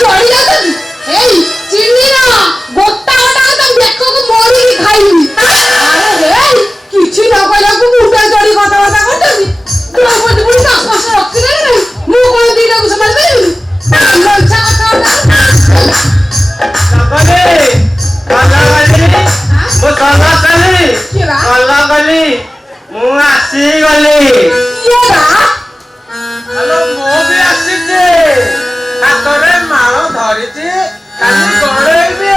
ଚଢି ଯାଉଛନ୍ତି ଏଇ ଚିନି ନା ଗୋଟା ଗୋଟା ତ ଦେଖକୁ ମରିକି ଖାଇବି ଆରେ ହେଇ କିଛି ନ କହିବାକୁ ମୁଣ୍ଡ ଚଢି କଥାବାର୍ତ୍ତା କରୁଛନ୍ତି ଦ୍ରୌପଦୀ ପୁଣି କାଶ ରଖିଦେଲେ ମୁଁ କଣ ଦିଟାକୁ ସମ୍ଭାଳି ପାରିବି ଲଞ୍ଚା କଥାବାର୍ତ୍ତା ମୁଁ ଆସିଗଲି ହ୍ୟାଲୋ ମୁଁ ବି ଆସିଛି ହାତରେ ମାଳ ଧରିଛି ଖାଲି ଗଳେଇବି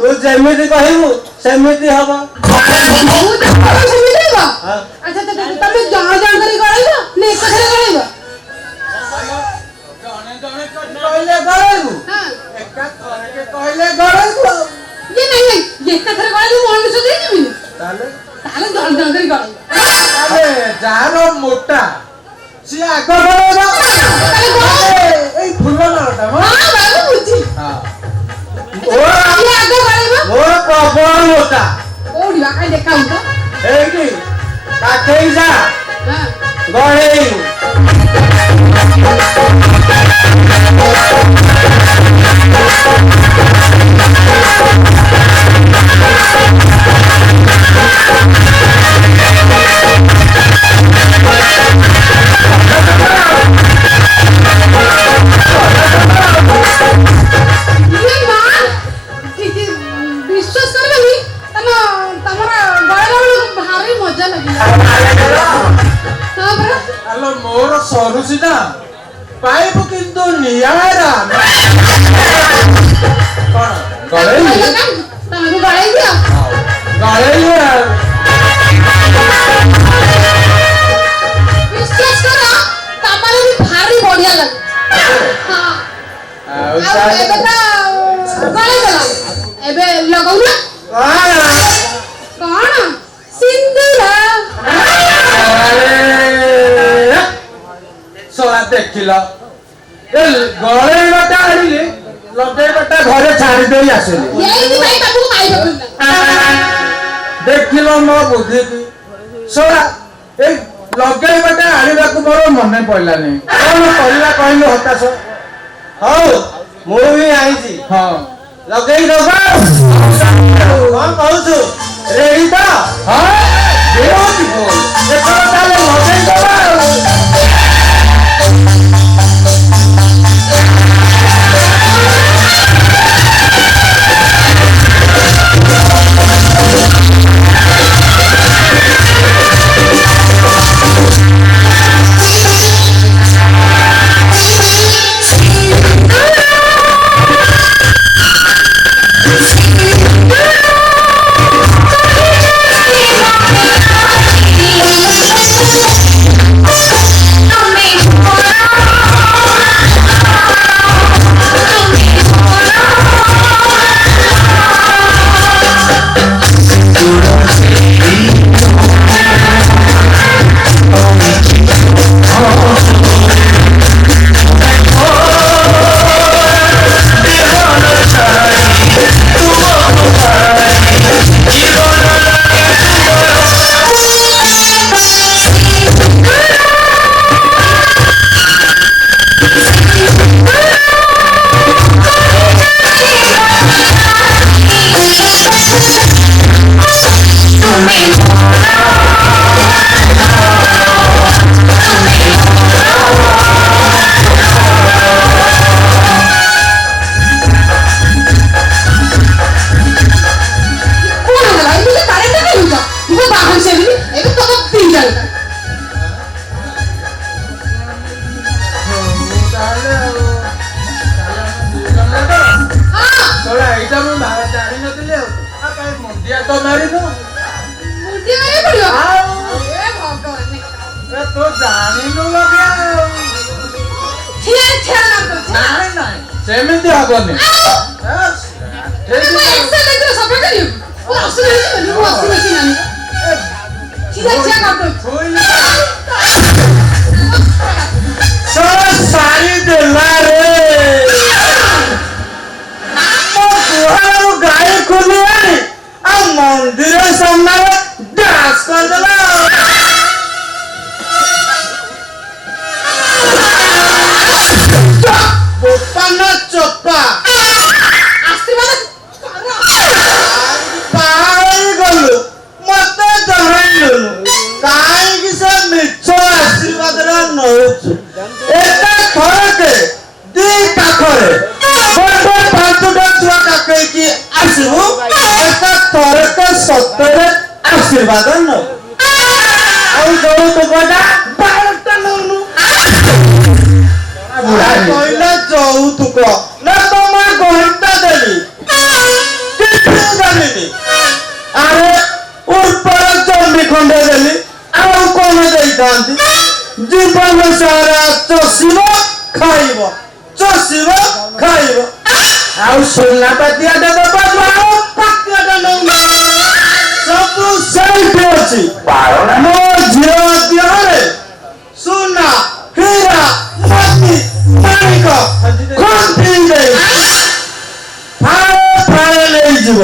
ଆଉ ଯେମିତି କହିବୁ ସେମିତି ହବ ସେମିତି ହବ ଆଚ୍ଛା ତମେ ଜଣ ଜଣ କରି ଗଳେଇବ ନା ଏକାଥରେ ଗଳେଇବ ଜଣେ ଜଣେ କହିଲେ ଗଳେଇବୁ ଏକାଥରେ କହିଲେ ଗଳେଇବୁ ଇଏ ନାଇଁ ଏକାଥରେ ଗଳେଇବୁ ମଣିଷ ଦେଇଯିବିନି ତାହେଲେ ଜଣ ଜଣ କରି ଗଳେଇବ ଯାହାର ମୋଟା ସିଏ ଆଗ ଗଳେଇବ ଏଇ ଫୁଲ ନାଳଟା ବୁଝି ମୋର ପ୍ରବଳ ମୋଟା କୋଉଠି ବା କାଇଁ ଦେଖାଉ ତ ଏଇଠି କାଠେଇ ଯା ଗଳେଇ ମୋର ସରୁଛି ନା ପାଇବୁ କିନ୍ତୁ ନିଆରା କଣ ଗଳେଇଲି ତମକୁ ଗଳେଇ ଦିଅ ଗଳେଇଲି ବିଶ୍ୱାସ କର ତମର ବି ଭାରି ବଢିଆ ଲାଗେ ହଁ ଏବେ ତ ଗଳେଇ ଦେଲ ଏବେ ଲଗଉନ କଣ ସିନ୍ଦୁର ଶଳା ଦେଖିଲ ଗଳେଇବାଟା ଆଣିଲି ଲଗେଇବାଟା ଘରେ ଛାଡି ଦେଇ ଆସିଲି ଦେଖିଲ ମୋ ବୁଦ୍ଧି ଶଳା ଏଇ ଲଗେଇବାଟା ଆଣିବାକୁ ମୋର ମନେ ପଡିଲାନି କଣ କରିବା କହିଲୁ ହତାଶ ହଉ ମୁଁ ବି ଆଇଛି ହଁ ଲଗେଇ ଦବ କଣ କହୁଛୁ ରେଡି ତ ହଁ ତାହେଲେ ଲଗେଇ ଦବା ଶୁଣ ଏଇଟା ମୁଁ ଜାଣିନଥିଲି ଆଉ କାହିଁ ମୁଣ୍ଡିଆ ତ ମାରିନୁ ମୁଣ୍ଡି ମାରିବାକୁ ପଡିବ ଏ ଭଗବାନ ତୁ ଜାଣିନୁ ଲଗେ ଠିଆ ଠିଆ ଲାଗୁ ନାଇଁ ନାଇଁ ସେମିତି ହବନି ऐसे लेके सफर करियो वो असुर है वो असुर है नानी सीधा क्या करतो सारी देलारे मो गुहारो गाय खोली आनी आ मंदिर सामने डांस कर देला बोपाना चोपा କାହିଁକି ସେ ମିଛ ଆଶୀର୍ବାଦରେ ନଉଛୁ ଏଟା ଥରକେ ଦି ପାଖରେ ଗୋଟେ 5ଟା ଛୁଆ କାକେଇକି ଆସିବୁ ଏଟା ଥରକେ ସତରେ ଆଶୀର୍ବାଦ ନଉ ଆଉ ଯୌତୁକଟା 12ଟା ନଉନୁ କହିଲେ ଯୌତୁକ ନା ତମେ ଘଣ୍ଟା ଦେଲି କିଛି ଜାଣିନି ଆରେ ଉର୍ବର ଜମି ଖଣ୍ଡେ ଦେଲି ଆଉ କଣ ଦେଇଥାନ୍ତି ଜୀବନ ସାରା ଚଷିବ ଖାଇବ ଆଉ ସୁନା ପାତିଆଟା ଦବ ଆଉ ପାତିଆଟା ନଉନ ସବୁ ସେଇଠି ଅଛି ମୋ ଝିଅ ଦେହରେ ସୁନା ହୀରା ମୋତି ମାଣିକ ଖଣ୍ଟି ଦେଇ ଫାଳେ ନେଇଯିବ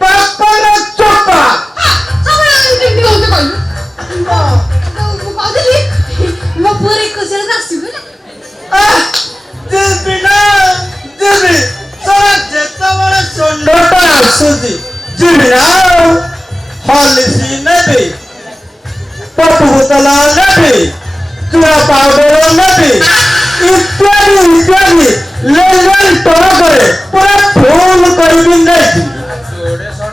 ବାପାର ଚୋପା ମୋ ପୁରୀ କୁଶଳ ଆସିବୁ ନା ଦେବି ତୋର ଯେତେବେଳେ ଷଣ୍ଢଟା ଆସୁଛି ଯିବି ନା ହଲିସି ନେବି ପଟୁ ବୋତଲ ନେବି ଚୁଆ ପାଉଡର ନେବି ଇତ୍ୟାଦି ଲେନ୍ ଟରକରେ ପୁରା ଫୁଲ କରିବି ନେଇଛି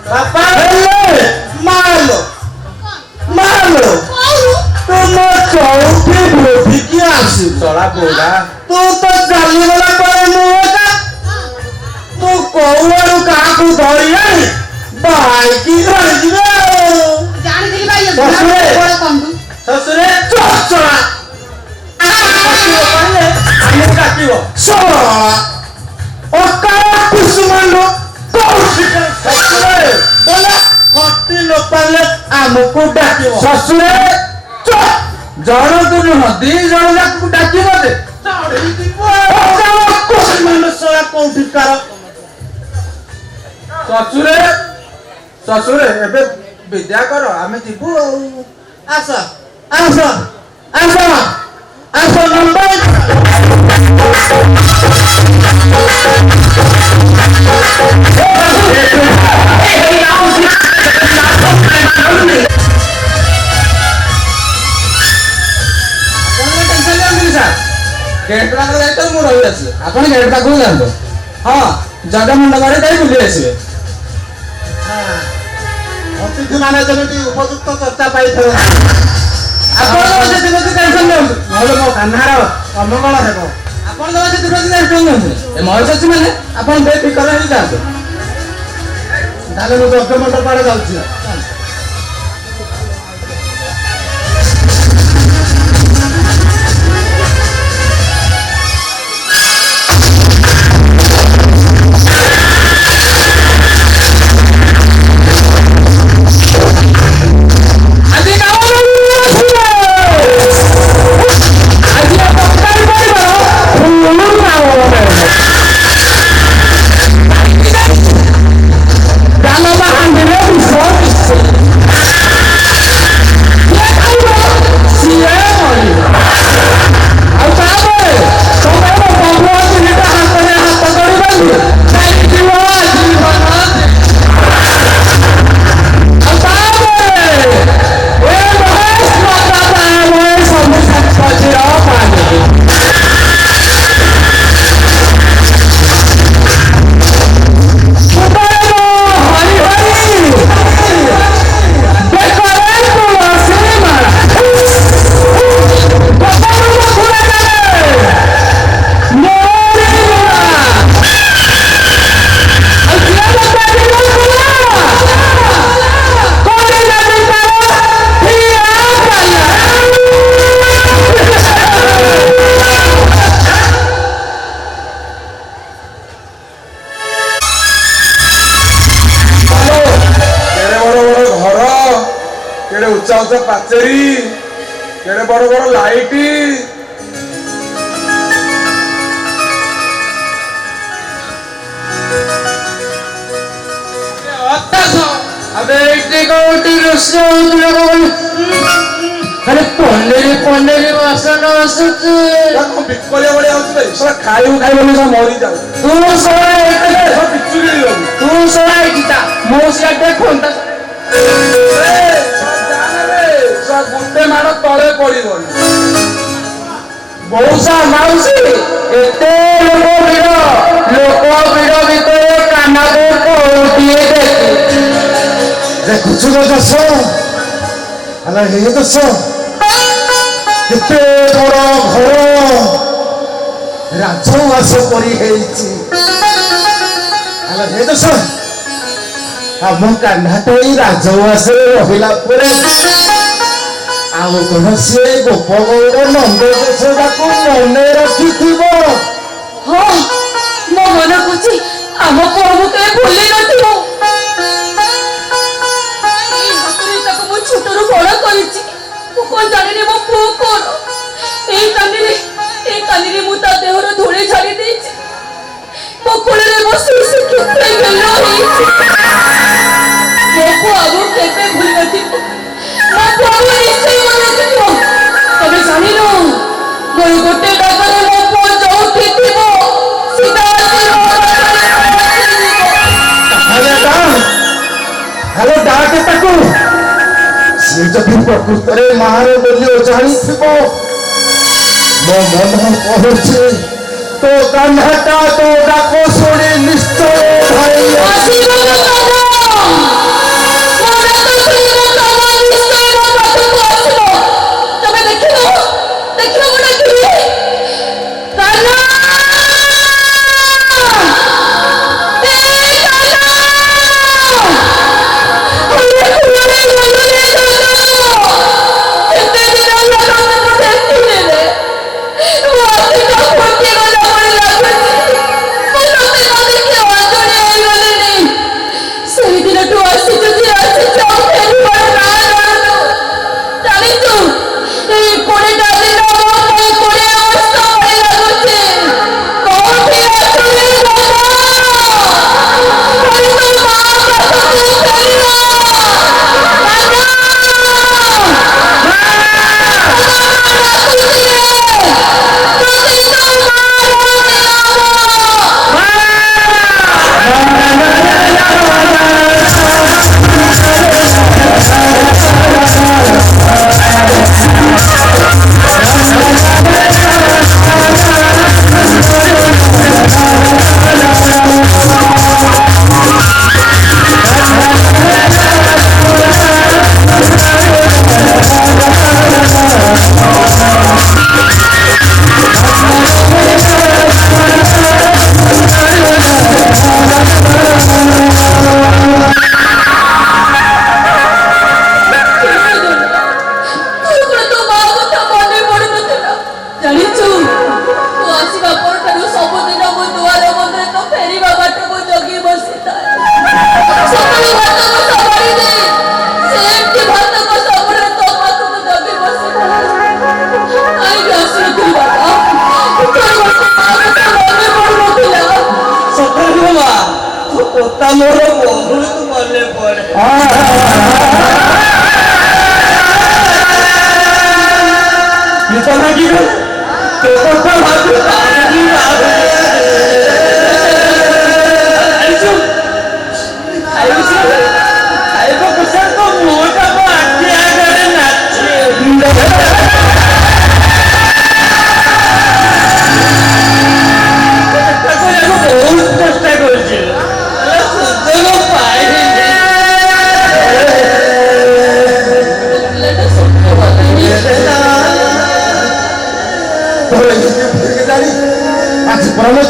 ବାପା ହେଲେ ମାଲୋ ତୁମ ଚଉଠି ଭୋଟିକି ଆସୁ ଚଳା ବୋଡ଼ା ତୁ ତ ଚାଲିଗଲା ପରେ ମୁଁ ଏକା ତୁ କୋଉଆଡୁ କାହାକୁ ଧରି ଆଣି ବାଇକି ଧରିଯିବେ ଜାଣିଥିଲି ଭାଇ ଶ୍ୱଶୁରେ ଚଳା ଆମକୁ ଡାକିବ ଅକାଳ କୁସୁମାଣ୍ଡ ଶ୍ୱଶୁରେ ବୋଲେ ଖଟି ନ ପାରିଲେ ଆମକୁ ଡାକିବ ଶ୍ୱଶୁରେ ଜଣକୁ ନୁହଁ 2 ଜଣ ଯାକୁ ଡାକିବ ଯେ କୁସୁମାଣ୍ଡ ଶଳା କୋଉଠିକାର ଶ୍ୱଶୁରେ ଏବେ ବିଦ୍ୟା କର ଆମେ ଯିବୁ ଆଉ ଆସ ନମ୍ବର ଗେଟ୍ ପାଖରେ ଯାଇ ତ ମୁଁ ରହି ଆସିଲି ଆପଣ ଗେଟ୍ ପାଖକୁ ଯାଆନ୍ତୁ ହଁ ଜଗମଣ୍ଡପରେ ଯାଇ ବୁଲି ଆସିବେ ଅତିଥି ମାନେ ଯେମିତି ଉପଯୁକ୍ତ ଚର୍ଚ୍ଚା ପାଇଥିବେ ଆପଣ ସେଥିପ୍ରତି ଟେନସନ୍ ନିଅନ୍ତୁ ନହେଲେ ମୋ କାହ୍ନାର ଅମଙ୍ଗଳ ହେବ ଆପଣ ଜମା ସେଥିପ୍ରତି ଟେନସନ୍ ନିଅନ୍ତୁ ଏ ମହିଷାସୀ ମାନେ ଆପଣ ବେଫିକର ହେଇ ଯାଆନ୍ତୁ ତାହେଲେ ମୁଁ ଜଗମଣ୍ଡପ ଆଡ଼େ ଯାଉଛି Dá uma barrandeira de fogo. ଯାଉଛ ପାଚେରୀ କେଡେ ବଡ ବଡ ଲାଇଟ୍ अबे इतने कोटी रस्से उतरे अरे पन्नेरी वासन आसुचे ବିକଳିଆ ଭଳିଆ ହଉଛି ଭାଇ ସେଟା ଖାଇବନି ସବୁ ମରିଯାଉ तू सोला ସବୁ ବିଚୁରି ହେଇଯାଉ तू सोला गीता मो सियाटे कोंता ଗୋଟେ ମାଡ଼ ତଳେ ପଡିବନି मौसा माउसी एते लोक ভিড় ভিতরে কানাকে কোটিয়ে দেখি ଦେଖୁଛୁ ନା ଦଶ ହେଲା ହେ ଦଶ କେତେ ବଡ ଘର ରାଜଉଆସ ପରି ହେଇଛି ହେଲା ହେ ଦଶ ଆମ କାହ୍ନାଟା ଏଇ ରାଜଉଆସରେ ରହିଲା ପରେ ଆଉ କଣ ସିଏ ଗୋପଗୌଡ଼ ନନ୍ଦ ଦେଶଟାକୁ ମନେ ରଖିଥିବ ହଁ ମୋ ମନେ ପଡୁଛି ଆମ ପୁଅକୁ କେବେ ଭୁଲି ନଥିବ ଏଇ ହାତରେ ତାକୁ ମୁଁ ଛୋଟରୁ ବଡ କରିଛି ମୁଁ କଣ ଜାଣିନି ମୋ ପୁଅ କଣ ଏଇ କାନିରେ ମୁଁ ତା ଦେହର ଧୂଳି ଛାଡି ଦେଇଛି ମୋ କୋଳରେ ବସି ସେ କେତେ ଗେଲ ହେଇଛି ମୋ ପୁଅ ଆଉ କେବେ ଭୁଲି ନଥିବ ମୋ ପୁଅ ନିଶ୍ଚୟ ମନେ ରଖିଥିବ ତମେ ଜାଣିନ ମୋର ଗୋଟେ ଡାକରେ ମୋ ପୁଅ ଯୋଉଠି ଥିବ ସିଧା ହ୍ୟାଲୋ ଡାକେ ତାକୁ ସେ ଯଦି ପ୍ରକୃତରେ ମାର ବୋଲି ଜାଣିଥିବ ମୋ ମନ କହୁଛି ତୋ କାହ୍ନାଟା ତୋ ଡାକ ଶୁଣି ନିଶ୍ଚୟ ଭାଇ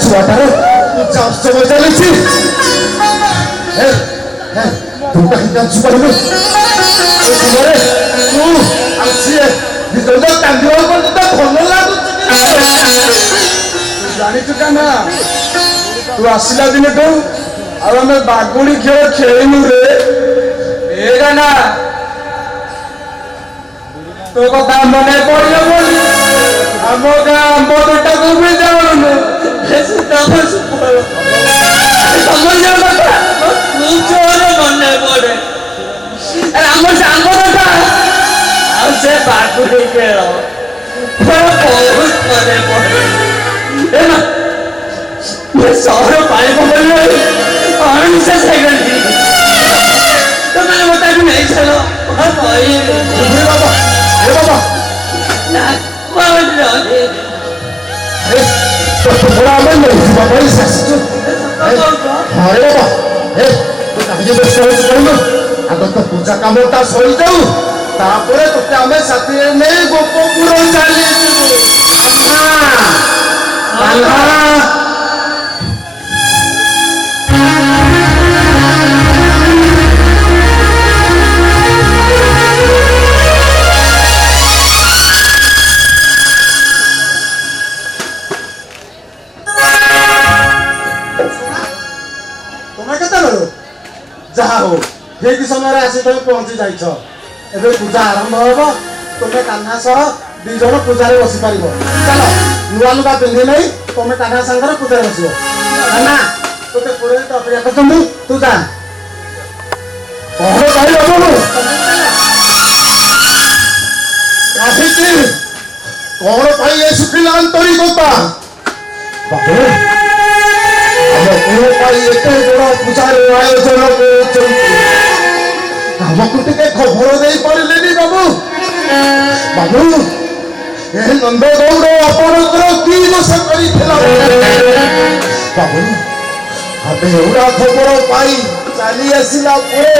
ଛୁଆଟାର ଉତ୍ସବ ଚାଲିଛି ତୁ କାହିଁକି ଯାଉଛୁ କହିଲୁ ତୁ ଆଉ ସିଏ ଭିତରେ କାନ୍ଦିବାକୁ ତତେ ଭଲ ଲାଗୁଛି ଜାଣିଛୁ କାହ୍ନା ତୁ ଆସିଲା ଦିନଠୁ ଆଉ ଆମେ ବାଗୁଡ଼ି ଖେଳ ଖେଳିନୁ ରେ ଏ କାହ୍ନା ତୋ କଥା ମନେ ପଡ଼ିବ ବୋଲି ଆମ ଗାଁ ଆମ୍ବ ତୋଟାକୁ ବି ଯାଉନୁ ସମସ୍ତ କଥା ଜୋରେ ମନେ ପଡେ ଆମ ସାଙ୍ଗ କଥା ଆଉ ସେ ବାଟୁରୀ ଖେଳ ବହୁତ ମନେ ପଡେ ସହର ପାଣିକୁ ବୋଲି ଅଣନିଶ୍ୱାସ ହେଇଗଲି ତମେ ମତେ ନେଇ ଚାଲ ଆଗ ତ ପୂଜା କାମଟା ସରିଯାଉ ତାପରେ ତୋତେ ଆମେ ସାଥିରେ ନେଇ ଗୋପପୁର ଚାଲିଯିବୁ। ତମେ କେତେବେଳୁ ଯାହା ହଉ ଠିକ ସମୟରେ ଆସି ତମେ ପହଞ୍ଚି ଯାଇଛ। ଏବେ ପୂଜା ଆରମ୍ଭ ହବ। ତମେ କାହ୍ନା ସହ 2 ଜଣ ପୂଜାରେ ବସି ପାରିବ। ଚାଲ ନୂଆ ଲୁଗା ପିନ୍ଧି ନେଇ ତମେ କାହ୍ନା ସାଙ୍ଗରେ ପୂଜାରେ ବସିବ। କାହ୍ନା ତୋତେ ପୁରରେ ତ ଅପେକ୍ଷା କରୁଛନ୍ତି, ତୁ ଯା। କଣ କହିଲ କାହିଁକି କଣ ପାଇଁ ଏ ଶୁଖିଲା ଆନ୍ତରିକତା? ବାବୁ ଆମ ପୁଅ ପାଇଁ ଏତେ ବଡ଼ ପୂଜାର ଆୟୋଜନ କରୁଛନ୍ତି, ଆମକୁ ଟିକେ ଖବର ଦେଇ ପାରିଲେନି ବାବୁ? ବାବୁ ଏ ନନ୍ଦ ଗୌଡ଼ ଆପଣଙ୍କର କି ଦୋଷ କରିଥିଲା? ବାବୁ ଆମେ ଏଗୁଡ଼ା ଖବର ପାଇ ଚାଲି ଆସିଲା ପରେ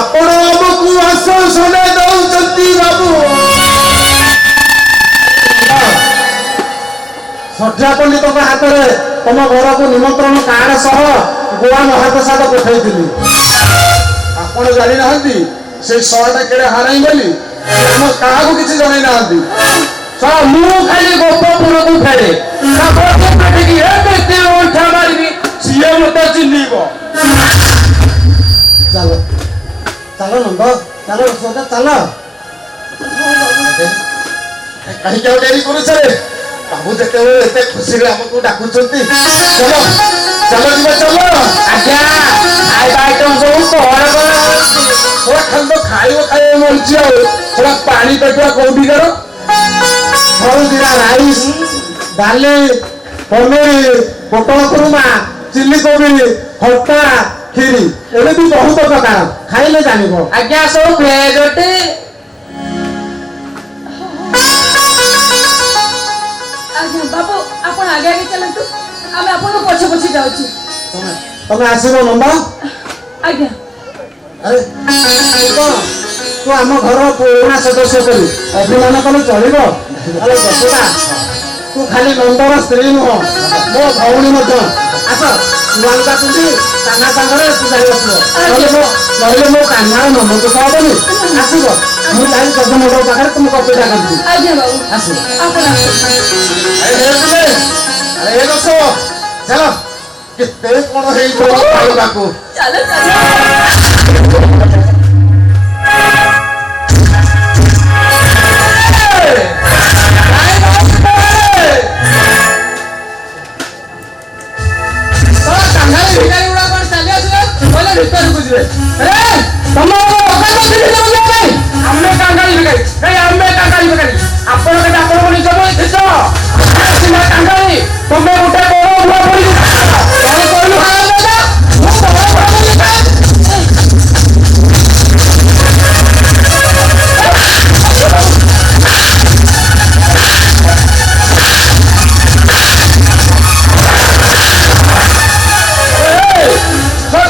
ଆପଣ ଆମକୁ ଆଶ୍ୱାସନା ଦେଉଛନ୍ତି ବାବୁ। ଷଠ୍ୟା ପଣ୍ଡିତଙ୍କ ହାତରେ ତମ ଘରକୁ ନିମନ୍ତ୍ରଣ କାର୍ଡ ସହ ଗୋଆ ମହାପ୍ରସାଦ ପଠାଇଥିଲି। ଆପଣ ଜାଣିନାହାନ୍ତି ସେ 100ଟା କେଡ଼େ ହରାଇ ବୋଲି? ଆମ କାହାକୁ କିଛି ଜଣାଇ ନାହାନ୍ତି। ମୁଁ ଖାଲି ଗୋପପୁରକୁ ଫେରେ ଉଠା ମାରିବି, ସିଏ ମତେ ଚିହ୍ନିବ। ଚାଲ ଚାଲ ନନ୍ଦ, ଚାଲ ରସଟା ଚାଲ। କାହିଁକି ଆଉ ଡେରି କରୁଛ ରେ? ବାବୁ ଯେତେବେଳେ ଏତେ ଖୁସିରେ ଆମକୁ ଡାକୁଛନ୍ତି, ଚାଲ ଚାଲ ଯିବା ଚାଲ। ଆଜ୍ଞା ଖାଇବା ଆଇଟମ ସବୁ ଖାଲି ତ ଖାଇବ ମରିଛି ଆଉ ସେଟା ପାଣି ପେଟୁଆ କୋଉଠିକାର? ହଳଦିଆ ରାଇସ୍, ଡାଲି, ପନିର, ପୋଟଳ କୁରୁମା, ଚିଲି କୋବି, ଖଟା, କ୍ଷୀରି, ଏମିତି ବହୁତ ପ୍ରକାର, ଖାଇଲେ ଜାଣିବ। ଆଜ୍ଞା ସବୁ ଭେଜ ଅଟେ। ଆଜ୍ଞା ବାବୁ ଆପଣ ଆଗେ ଆଗେ ଚାଲନ୍ତୁ, ଆମେ ଆପଣଙ୍କ ପଛେ ପଛେ ଯାଉଛୁ। ତମେ ଆସିବ ନନ୍ଦ? ଆଜ୍ଞା। ଆରେ କଣ ତୁ ଆମ ଘର ପୁରୁଣା ସଦସ୍ୟ କରି ଅଭିମାନ କଲେ ଚଳିବ? ଆରେ ଦଶଟା ତୁ ଖାଲି ନନ୍ଦର ସ୍ତ୍ରୀ ନୁହଁ, ମୋ ଭଉଣୀ ମଧ୍ୟ। ଆସ ନୂଆ ଲୁଗା ପିନ୍ଧି କାହ୍ନା ସାଙ୍ଗରେ ପୂଜାରେ ବସିବ। ନହେଲେ ମୋ କାହ୍ନାର ମନକୁ ସହବନି। ଆସିବ, ମୁଁ ଯାଇ ଗଜମଣ୍ଡପ ପାଖରେ ତୁମକୁ ଅପେକ୍ଷା କରିଛି। ଆଜ୍ଞା ବାବୁ ଆସିବ। ଆପଣ ଆରେ ବସ ଚାଲ, କେତେ କଣ ହେଇଯିବ ଖାଇବାକୁ। ଚାଲ ଚାଲ। ଭିତରକୁ ଯିବେ। ଆମେ କାଙ୍ଗାଳି ବେକାରୀ, ଆମେ କାଙ୍ଗାଳି ବେକାରୀ। ଆପଣ କେତେ ଆପଣଙ୍କ ନିଜ ବୟସ କାଙ୍ଗାଳି, ତମେ ଗୋଟେ ବଡ ଭୁଆ ପଡି କଣ କହିଲୁ?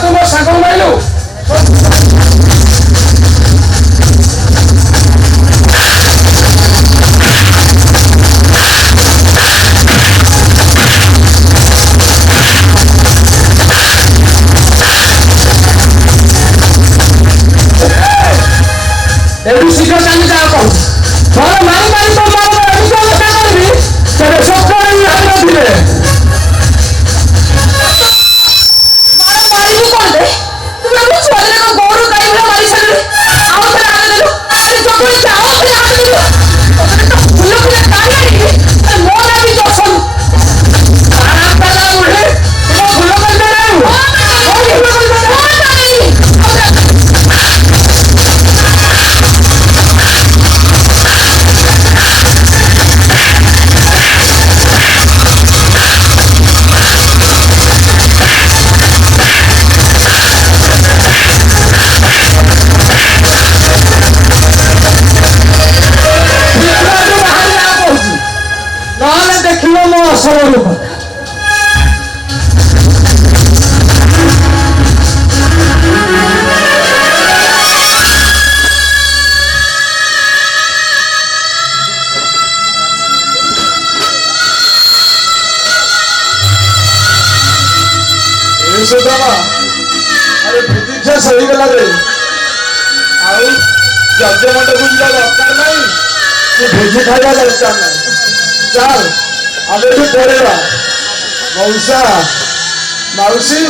ତୁମ ସାଙ୍ଗ ମାରିଲୁ ଏଠୁ ଶୀଘ୍ର ଚାଲି ଯାଅ କହୁଛି। ଘର ମାରି ମାରି ତ କରିବି ତେବେ ସକାଳେ ନଥିବେ। ତୁ ଆମ ଛୁଆରେ ଗୌର ଗାଈ ଭଳିଆ ମାରି ସାରିଲୁ। ଆଉ ଥରେ ଆଣି ଦେଲୁ। ଆରେ ଜଗୁଳି ଯାଅ। ଫୁଲ ଫୁଲ କାନ୍ଦାଡି ମୋ ନା ବି ଦର୍ଶନ ନହେଲେ ଦେଖିବ ମୋ ଅସଲ ରୂପ। ସୁଦାମା ଆରେ ଭୋଜି ସରିଗଲା ରେ ଆଉ ଯଜ୍ଞମଣ୍ଡପକୁ ଯିବା ଦରକାର ନାହିଁ କି ଭୋଜି ଖାଇବା ଦରକାର ନାହିଁ। ଚାଲ ଆମେ ଏଠୁ ପଳେଇବା। ମଉସା ମାଉସୀ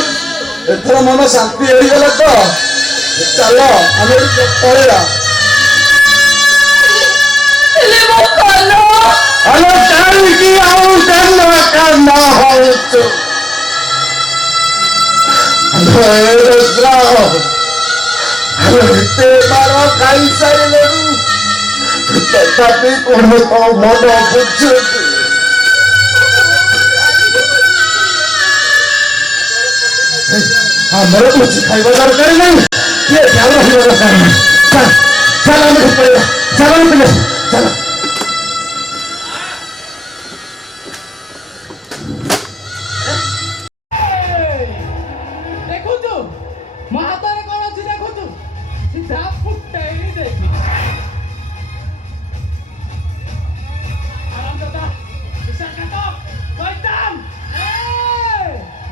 ଏଥର ମନ ଶାନ୍ତି ହେଇଗଲା ତ ଚାଲ ଆମେ ଏଠୁ ପଳେଇବା। ଆଲୋ କାହିଁକି ଆଉ କାନ ହଉଛୁ? ଏତେ ବାର ଖାଇସାରିଲେଣି ତଥାପି କଣ ତ ମନ ବୁଝୁଛି। ଆମର କିଛି ଖାଇବା ଦରକାର ନାହିଁ କିଏ ଚାଲ ରହିବା ଦରକାର ନାହିଁ। ଚାଲ ଆମେ ପଳେଇବା। ଚାଲ ପିଲେ ଚାଲ। ଦେଖୁଛୁ ମୋ ହାତରେ କଣ ଅଛି ଦେଖୁଛୁ ସିଧା ଫୁଟେଇ ଦେଖି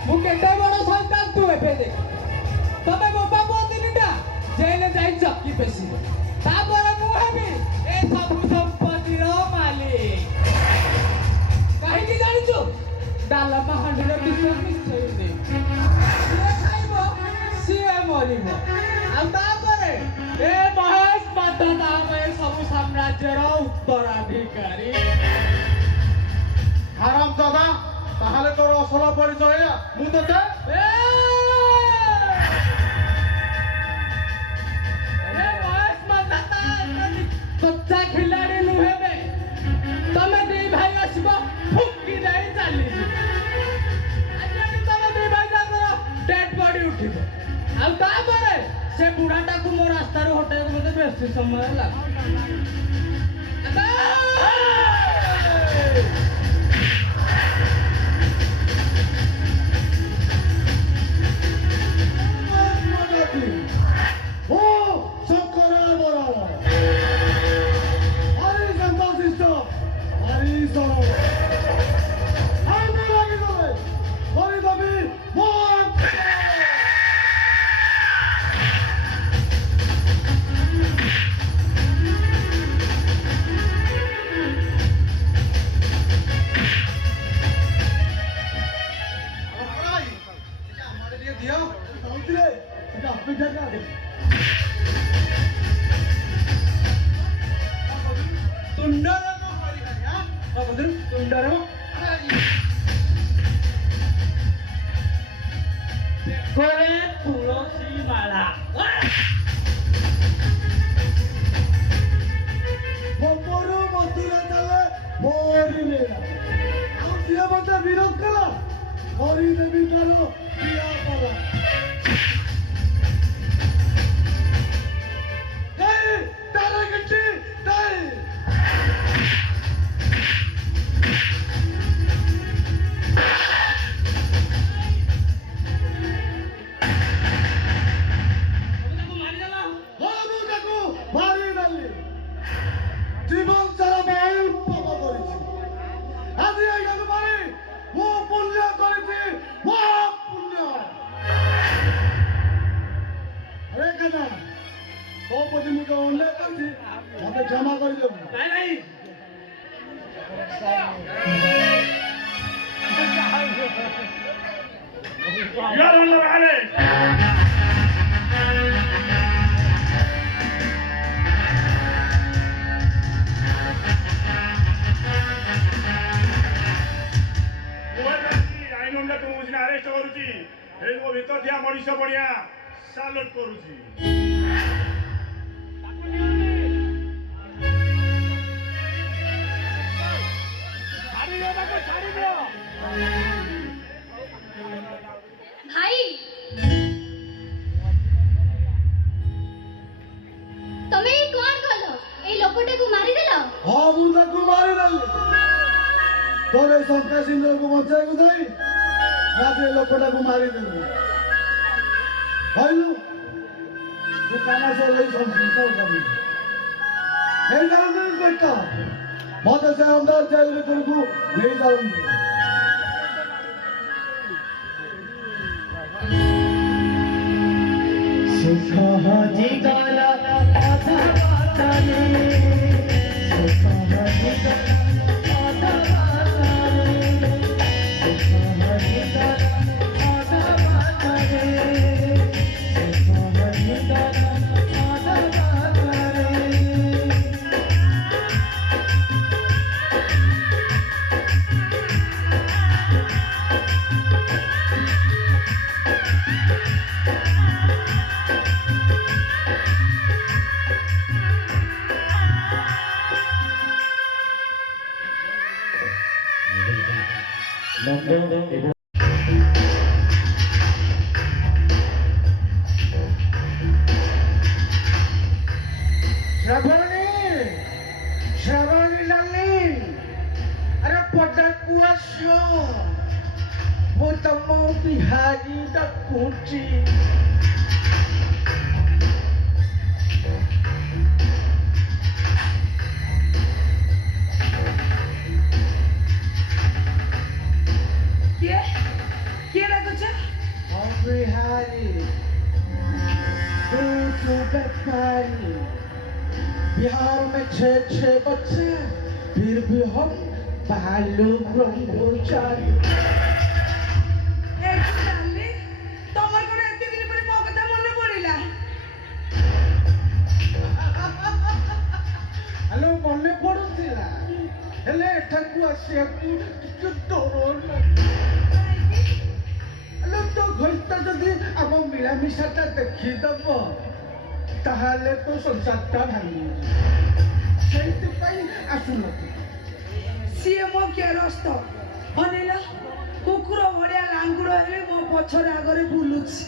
ମୁଁ କେତେ ବଡ ସନ୍ତାନ ତୁ ଏବେ ଦେଖ ତମେ ମୋ ବାବୁ ତିନିଟା ଜେଲେ ଯାଇ ଚକି ପେଶିବ ତାପରେ ମୁଁ ହେବି ଏ ସବୁ ସମ୍ପତ୍ତିର ମାଲିକ। କାହିଁକି ଜାଣିଛୁ ଡାଲମା ହାଣ୍ଡିରେ ବିଷ ମିଶେଇ ଦେ ସିଏ ଖାଇବ ସିଏ ମରିବ ଆଉ ତାପରେ ଏ ମହେଶ ମାତା ତାପରେ ସବୁ ସାମ୍ରାଜ୍ୟର ଉତ୍ତରାଧିକାରୀ। ଆରାମ ଦାଦା ତାହେଲେ ତୋର ଅସଲ ପରିଚୟ ଏଇଆ। ମୁଁ ତୋତେ କଚ୍ଚା ଖିଲାଡି ନୁହେଁ ବେ ତମେ ଦି ଭାଇ ଆସିବ ଫୁଙ୍କି ଦେଇ ଚାଲିଯିବ। ଆଜି ତମେ ଦି ଭାଇ ଯାଙ୍କର ଡେଡ୍ ବଡି ଉଠିବ ଆଉ ତାପରେ ସେ ବୁଢାଟାକୁ ମୋ ରାସ୍ତାରୁ ହଟେଇବାକୁ ମତେ ବେଶୀ ସମୟ ଲାଗେ। তুলসী মালা ଗୋବରୁ ମଧୁର ଚାଲେ ମରିଲେ ଆଉ ସିଏ ମତେ ବିରୋଧ କଲା ମରିଦେବି ତାର ପ୍ରିୟ କଲା। ତାର କିଛି ନାହିଁ। জীবন সারা বহুত পাপ করেছি আজ এইখানে পারি ମୁଁ ପୁଣ୍ୟ କରିଛି ବହୁତ ପୁଣ୍ୟ। ଆରେ କାନା ତୋ ପ୍ରତି ମୁଁ ଯୋଉ ଉଲ୍ଲେଖ କରିଛି ମତେ କ୍ଷମା କରିଦେବୁ। बढ़िया सालुट करूची ଭାଇ ତମେ କଣ କଲ ଏଇ ଲୋକଟାକୁ ମାରିଦେଲ ହଁ ମୁଁ ତାକୁ ମାରିଦେଲି ତୋର ଏ ଶଙ୍କା ସିନ୍ଦୁରକୁ ବଞ୍ଚାଇକୁ ଯାଇ ନା ସେ ଲୋକଟାକୁ ମାରିଦେଲି କହିଲୁ ତୁ କାମାଶର ଏଇ ସଂସ୍କୃତ କରିବୁ ଏଇ ଯାଆନ୍ତି ବେଟ ମତେ ସେ ଅନ୍ଧାର ଜେଲ ଭିତରକୁ ନେଇ ଯାଉନି ସୁଖ ହଜିଗଲା ଅଧା ବାଟରେ ସୁଖ ହଜିଗଲା ଅଧା ବାଟରେ ସୁଖ ହଜିଗଲା ଅଧା ବାଟରେ ସୁଖ ହଜିଗଲା ଅଧା ବାଟରେ श्रावणी लाली अरे पटाकू आस वो तम बिहारी डाकुची କିଏ ଡାକୁଛ बिहारी तू व्यापारी बिहार में छह बच्चे फिर भी हम भालू ब्रह्मचारी ତମର କଣ ଏତେ ଦିନ ପରେ ମୋ କଥା ମନେ ପଡିଲା हेलो मने पड़ुला हेले एठाकू आसियाकू टिके डर लागे हेलो तो घरटा जदि आम मिलामिशाटा देखिदब ताहले तो संसारटा भांगी ସେଇଥିପାଇଁ ଆସୁନଥିଲି ସିଏ ମୋ କେରସ୍ତ ଅନେଇଲ କୁକୁର ଭଳିଆ ଲାଙ୍ଗୁଡ଼ ହେଲେ ମୋ ପଛରେ ଆଗରେ ବୁଲୁଛି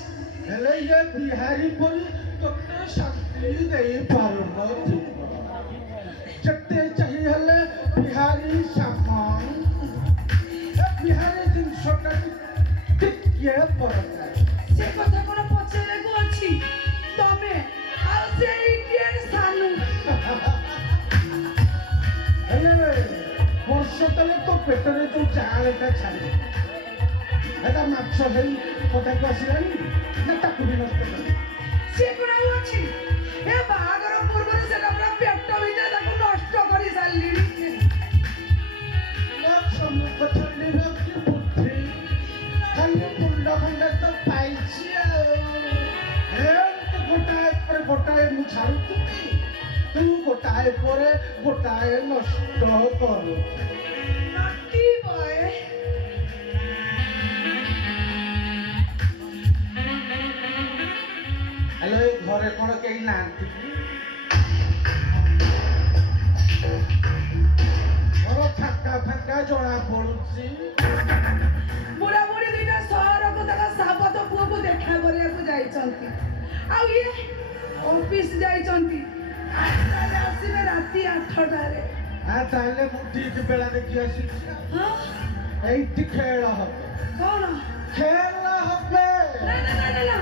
ହେଲେ ଇଏ ବିହାରୀ ପରି ତତେ ଶାନ୍ତି ଦେଇପାରୁନଥିବ ଯେତେ ଚାହିଁ ହେଲେ ବିହାରୀ ସାମାନ ଏ ବିହାରୀ ଜିନିଷଟା ଟିକେ ପରଥାଏ ସେ କଥା କଣ ପଚାରିବାକୁ ଅଛି ତମେ ଆଉ ସେ ଇଣ୍ଡିଆନ ସାନୁ ହେଲେ ବର୍ଷ ତଳେ ତୋ ପେଟରେ ଯୋଉ ଚାଳଟା ଛାଡେ ଏଟା ମାଛ ହେଇ ପଦାକୁ ଆସିଲାଣି ନା ତାକୁ ବି ନଷ୍ଟ କଲି ସେ କଣ ଆଉ ଅଛି ଏ ବାହାଘର ପୂର୍ବରୁ ସେଟା ପୁରା ପେଟ ଭିତରେ ତାକୁ ନଷ୍ଟ କରି ସାରିଲିଣି ମାଛ ମୁଖ ଛାଡ଼ିର କି ବୁଦ୍ଧି ଖାଲି ମୁଣ୍ଡ ଖଣ୍ଡେ ତ ପାଇଛି ଆଉ ଏମିତି ଗୋଟାଏ ପରେ ଗୋଟାଏ ମୁଁ ଛାଡୁଥିଲି ତୁ ଗୋଟାଏ ପରେ ଗୋଟାଏ ନଷ୍ଟ କରୁ ନଟି ବୟ ହେଲେ ଏ ଘରେ କଣ କେହି ନାହାନ୍ତି କି ଘର ଫାଙ୍କା ଫାଙ୍କା ଜଣା ପଡୁଛି ବୁଢା ବୁଢୀ ଦିଟା ସହରକୁ ତାଙ୍କ ସାବତ ପୁଅକୁ ଦେଖା କରିବାକୁ ଯାଇଛନ୍ତି ଆଉ ଇଏ ଅଫିସ ଯାଇଛନ୍ତି ଆସିବେ ରାତି 8ଟାରେ ତାହେଲେ ମୁଁ ଠିକ ବେଳା ଦେଖି ଆସିଛି ହଁ এইটি খেল হবে କଣ খেল হবে ନା ନା ନା ନା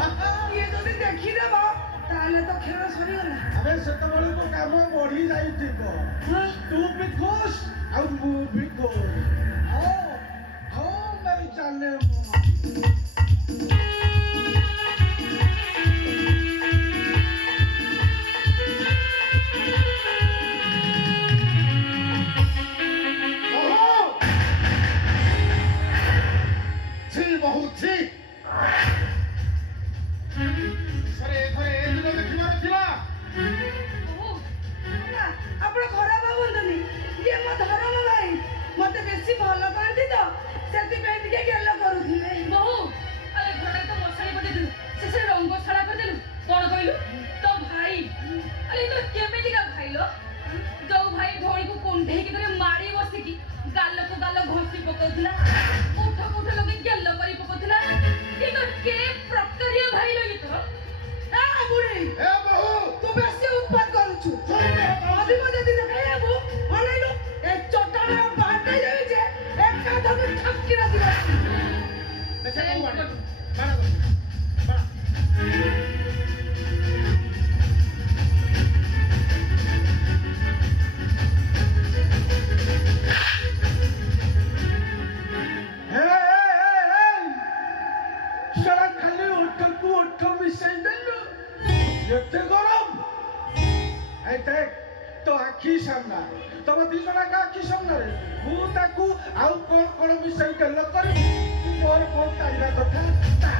ନା ଇଏ ଯଦି ଦେଖିଦେବ ତାହେଲେ ତ ଖେଳ ସରିଗଲା আরে সেতবেଳକୁ কাମ বଢି ଯାଇଥିବ ହଁ ତୁ ବି ଖୁସ ଆଉ ମୁଁ ବି ଖୁସ आओ आओ मेरी जाने ବହୁତ ସରେ ଘରେ ଏ ଦିନ ଦେଖିବାର ଥିଲା ନା ଆପଣ ଖରାପ ଭାବନ୍ତୁନି ଇଏ ମୋ ଧରମ ଭାଇ ମତେ ବେଶୀ ଭଲ ପାଆନ୍ତି ତ ସେଥିପାଇଁ ଟିକେ ଗେଲ କରୁଥିଲେ ବୋହୁ ଆରେ ଘରେ ତ ଯୋଉ ଭାଇ ଧଉଳିକୁ କୁଣ୍ଢେଇକି ଧରି ମାଡ଼ି ବସିକି ଗାଲକୁ ଗାଲ ଘଷି ପକଉଥିଲା, ଉଠକୁ ଉଠ ଲଗେଇ ଗେଲ କରି ପକଉଥିଲା, କିନ୍ତୁ କେ ପ୍ରକାରିଆ ଭାଇ ଲୋ ତୋର? বুড়ি এ বহু তুই বেশি উৎপাত করছু অধিক যদি দেখাইবু অনাইলো এই চটাড়ে বাঁধতে যাবি যে একটা ধকে ঠাপকি না দিবা দেখে বহু বাড়া বাড়া সারা খালি ওঠকু ওঠ মিশাই দিল এতে গরম এই দেখ তো আখি সামনা তম ଦି ଜଣଙ୍କ ଆଖି ସାମ୍ନାରେ ମୁଁ ତାକୁ ଆଉ କଣ କଣ ମିଶାଇ ତେଲ କରିବି ତୁ ମୋର କଣ ଖାଇବା କଥା ତା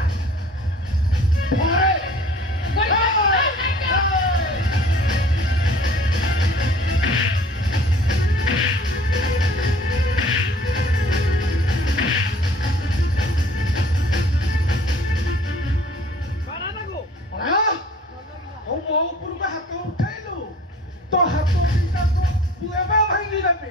ମୋ ଉପରକୁ ହାତ ଉଠାଇଲୁ ତ ହାତ ଦିଟା ତ ଏବେ ଭାଙ୍ଗି ଦେବି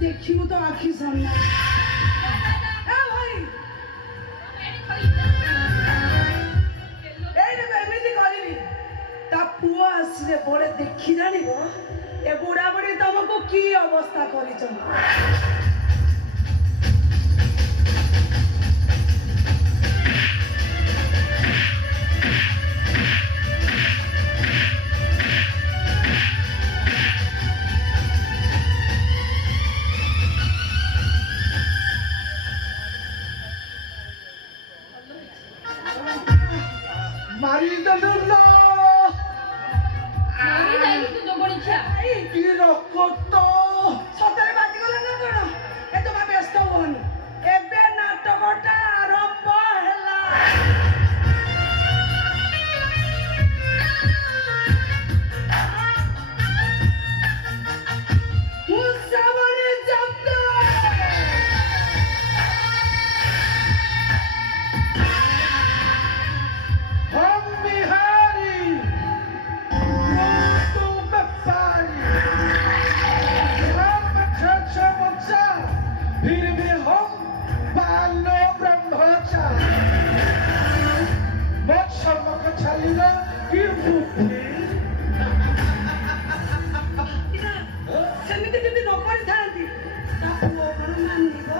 ଦେଖିବୁ ତ ଆଖି ସାମ୍ନା ଏମିତି କରିବି ତା ପୁଅ ଆସିଲେ ବଳେ ଦେଖି ଜାଣିବ ଏ ବୁଢା ବୁଢୀ ତମକୁ କି ଅବସ୍ଥା କରିଛନ୍ତି। মারিদেলু না মারি যাইনি তুই জগণি খিয়া কি রকত সତରେ ବାଜିଗଲା ନା କଣ ଏ ଜମା ବ୍ୟସ୍ତ ହୁଅନି ଏବେ ନାଟକଟା ଆରମ୍ଭ ହେଲା। ମୁସାବଣୀ ଜବ୍ଦ हम बिहारी तू व्यापारी हम खर्चा बच्चा फिर भी हम बालो ब्रह्मचारी मच्छर मक छालीला की बुद्धि ସେମିତି ଯଦି ନ କରିଥାନ୍ତି ତା ପୁଅ କଣ ମାନିବ?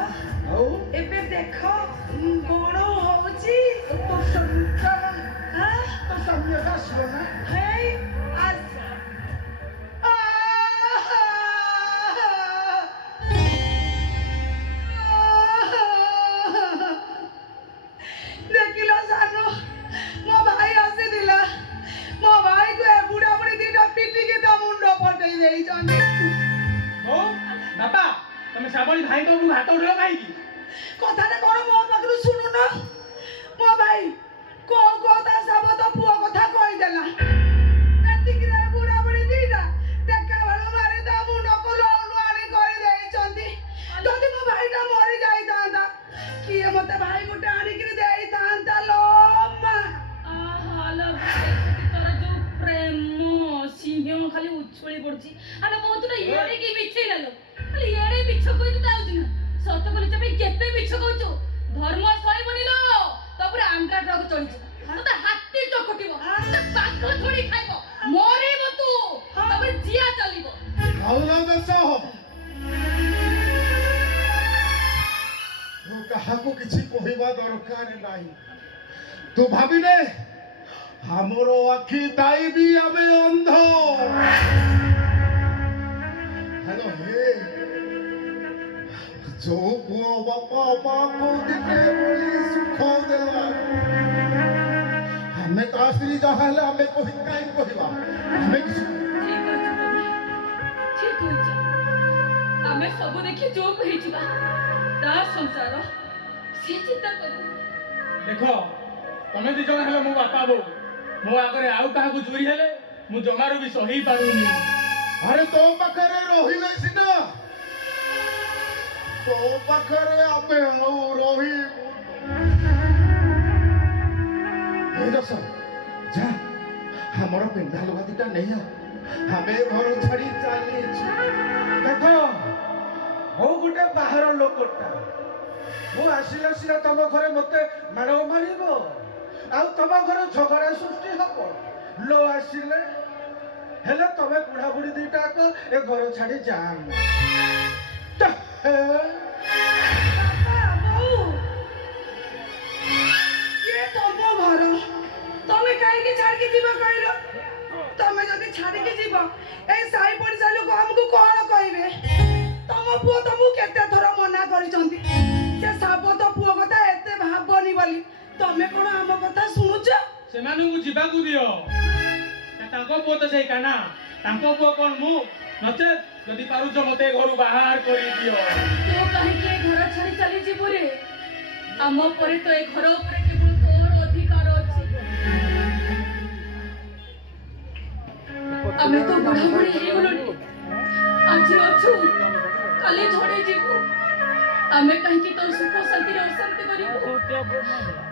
ଆଉ ଏବେ ଦେଖ କଣ ହଉଛି। तो संता ଆଁ? तो सामने आसलो ना ହେଇ ଆସ ଦେଖିଲ ସାନ ମୋ ଭାଇ ଆସିଥିଲା ମୋ ଭାଇକୁ ଏ ବୁଢା ବୁଢୀ ଦିଟା ପିଟିକି ତା ମୁଣ୍ଡ ଫଟେଇ ଦେଇଛନ୍ତି। ଓ ବାପା ତମେ ଶ୍ରାବଣୀ ଭାଇଙ୍କ ଉପରକୁ ହାତ ଉଠେଇଲ କାହିଁକି? କଥାଟା କଣ ମୋ ପାଖରୁ ଶୁଣୁନ? ମୋ ଭାଇ କୋଉ କୋଉ ତା ସାବତ ପୁଅ କଥା କହିଦେଲା ଏତିକିରେ ବୁଢା ବୁଢୀ ଦିଟା ଟେକା ବେଳ ମାରି ତା ମୁଣ୍ଡକୁ ଲଉଲୁଆଣି କରିଦେଇଛନ୍ତି। ଯଦି ମୋ ଭାଇଟା ମରି ଯାଇଥାନ୍ତା କିଏ ମତେ ଭାଇ ଗୋଟେ ଆଣିକିରି ଦେଇଥାନ୍ତା ଲୋ ମା। ଆହାଲୋ ଭାଇ ତୋର ଯୋଉ ପ୍ରେମ ସିଂହ ଖାଲି ଉଛୁଳି ପଡୁଛି ଆରେ ବହୁତ ନା ଏଡେ କି ମିଛେଇ ଲାଗୁ ଖାଲି ଏଡେ ମିଛ କହିଛୁ ଯାଉଛି ନା ସତ କରି ତମେ କେତେ ମିଛ କହୁଛୁ ଧର୍ମ ସହିବନି ଲୋ ତାପରେ ଆଙ୍ଗ୍ରା ଟ୍ରକ ଚଳିଛୁ ତତେ ହାତୀ ଚକଟିବ ତତେ ପାଖ ଛୁଡ଼ି ଖାଇବ ମରିବ ତୁ ତାପରେ ଜିଆ ଚାଲିବ ଖାଉନା ଦେଶ ମୁଁ କାହାକୁ କିଛି କହିବା ଦରକାର ନାହିଁ ତୁ ଭାବିନେ ଆମର ଆଖି ତାଇ ବି ଆମେ ଅନ୍ଧ। ହେଲୋ ହେ ଯୋଉ ପୁଅ ବାପା ମାକୁ ଦେଖେ ବୋଲି ସୁଖ ଦେଲା, ଆମେ ତା ସ୍ତ୍ରୀ ଯାହା ହେଲେ ଆମେ କହି କାହିଁକି କହିବା? ଆମେ କିଛି ঠিক কইছ আমি সব দেখি চুপ হইছিবা তা সংসার সে চিন্তা করু দেখ তুমি ଦି ଜଣ ହେଲେ ମୋ ବାପା ବୋଉ, ମୋ ଆଗରେ ଆଉ କାହାକୁ ଚୋରି ହେଲେ ମୁଁ ଜମାରୁ ବି ସହି ପାରୁନି। ଆରେ ତୋ ପାଖରେ ରହିଲେ ସିନା, ତୋ ପାଖରେ ଆମେ ଆଉ ରହିବୁ। ଏ ଦଶ ଯା ଆମର ପିନ୍ଧା ଲୁଗା ଦିଟା ନେଇ ଆ, ଆମେ ଘର ଛାଡି ଚାଲିଛୁ। ଦେଖ ମୁଁ ଗୋଟେ ବାହାର ଲୋକଟା, ମୁଁ ଆସିଲେ ସିନା ତମ ଘରେ ମତେ ମାଡ଼ ମାରିବ, ଆଉ ତମ ଘରେ ଝଗଡ଼ା ସୃଷ୍ଟି ହବ। लो ଆସିଲେ ହେଲେ ତମେ ବୁଢ଼ାବୁଢ଼ୀ ଦିଟାକ ଏ ଘର ଛାଡ଼ି ଯାଆନ। তুমি কাইকি ছাড়কি দিব কইল? তুমি যদি ছাড়কি দিব এই সাই পড়িসা লোক আমকু কোন কইবে? তম পুଅ তমু কেতে থর মনা করিছন্তি সে সাবত পুଅ কথা এতে ভাবনি বলি, তুমি কোন আম কথা শুনুছ? ସେମାନଙ୍କୁ ଯିବାକୁ ଦିଅ, ତାଙ୍କ ପୁଅ ତ ସେଇ କାନା, ତାଙ୍କ ପୁଅ କଣ ମୁଁ? ନଚେତ ଯଦି ପାରୁଛ ମତେ ଘରୁ ବାହାର କରିଦିଅ। ତୁ କାହିଁକି ଏ ଘର ଛାଡ଼ି ଚାଲି ଯିବୁ ରେ? ଆମ ପରେ ତ ଏ ଘର ଉପରେ କେବଳ ତୋର ଅଧିକାର ଅଛି। ଆମେ ତ ବୁଢ଼ାବୁଢ଼ୀ ହେଇଗଲୁଣି, ଆଜି ଅଛୁ କାଲି ଝଡ଼େଇ ଯିବୁ। ଆମେ କାହିଁକି ତୋର ସୁଖ ଶାନ୍ତିରେ ଅଶାନ୍ତି କରିବୁ?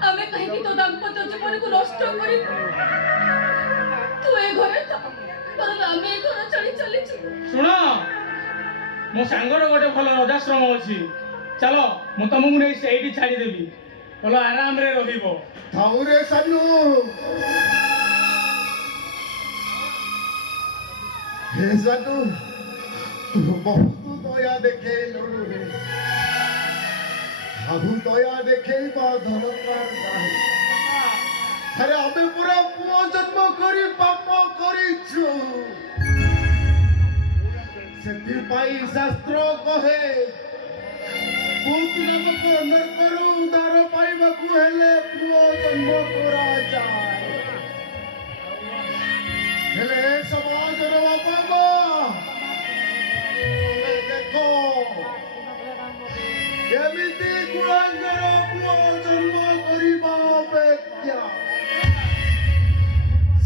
ଆମେ କାହିଁକି ତୋ ଦାମ୍ପତ୍ୟ ଜୀବନକୁ ନଷ୍ଟ କରିବୁ? ତୁ ଏ ଘରେ ଥା, ବରଂ ଆମେ ଏ ଘର ଛାଡ଼ି ଚାଲିଯିବୁ। ଶୁଣ, ମୋ ସାଙ୍ଗର ଗୋଟେ ଭଲ ରଜାଶ୍ରମ ଅଛି, ଚାଲ ମୁଁ ତମକୁ ନେଇ ସେଇଠି ଛାଡ଼ିଦେବି, ଭଲ ଆରାମରେ ରହିବ। ଥାଉରେ ସାନୁ, ହେ ସାନୁ ତୁ ବହୁତ ଦୟା ଦେଖେଇଲୁ ରେ, ଆଉ ଦୟା ଦେଖେଇବା ଦରକାର ନାହିଁ। ଆରେ ଆମେ ପୁରା ପୁଅ ଜନ୍ମ କରି ପାପ କରିଛୁ, ସେଥିପାଇଁ ଶାସ୍ତ୍ର କହେ ପୁତ ନାମକ ନରକରୁ ଉଦ୍ଧାର ପାଇବାକୁ ହେଲେ ପୁଅ ଜନ୍ମ କରାଯାଏ। ହେଲେ ସମାଜର ଅଭାବ ଦେଖ, ଏମିତି କୁଳାଙ୍ଗର ପୁଅ ଜନ୍ମ କରିବା ଅପେକ୍ଷା